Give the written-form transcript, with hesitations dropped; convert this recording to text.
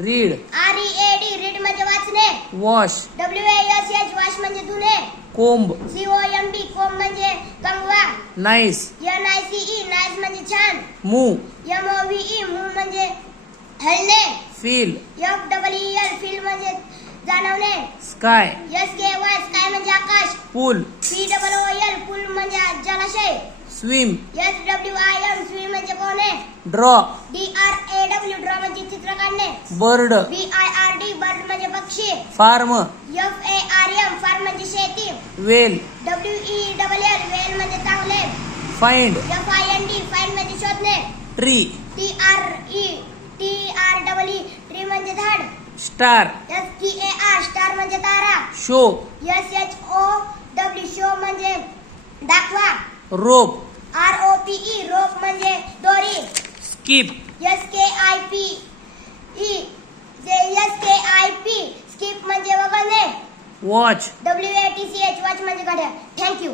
Read. READ read म्हणजे वाचणे. Wash. WASH wash म्हणजे धुणे. कोंब. COMB कोंब म्हणजे कंगवा. नाईस. NICE नाईस म्हणजे छान. मूव. MOVE मूव म्हणजे हलणे. फील. FEEL फील म्हणजे जाणवणे. स्काय. SKY स्काय म्हणजे आकाश. पूल. POOL पूल म्हणजे जलाशय. स्विम. SWIM स्विम म्हणजे पोहणे. ड्रॉ. DRAW ड्रॉ म्हणजे चित्र काढणे. बर्ड. BIRD बर्ड म्हणजे पक्षी. फार्म. FARM फार्म म्हणजे शेती. वेल. WELL वेल म्हणजे चांगले. फाइंड. FIND फाइंड म्हणजे शोधणे. ट्री. TRE ट्री म्हणजे झाड. स्टार. STAR स्टार म्हणजे तारा. शो. SHOW शो म्हणजे दाखवा. रोप. ROPE रोप म्हणजे दोरी. स्किप. SKIP स्किप म्हणजे वगळणे. वॉच. WATCH वॉच म्हणजे घड्याळ. थँक्यू.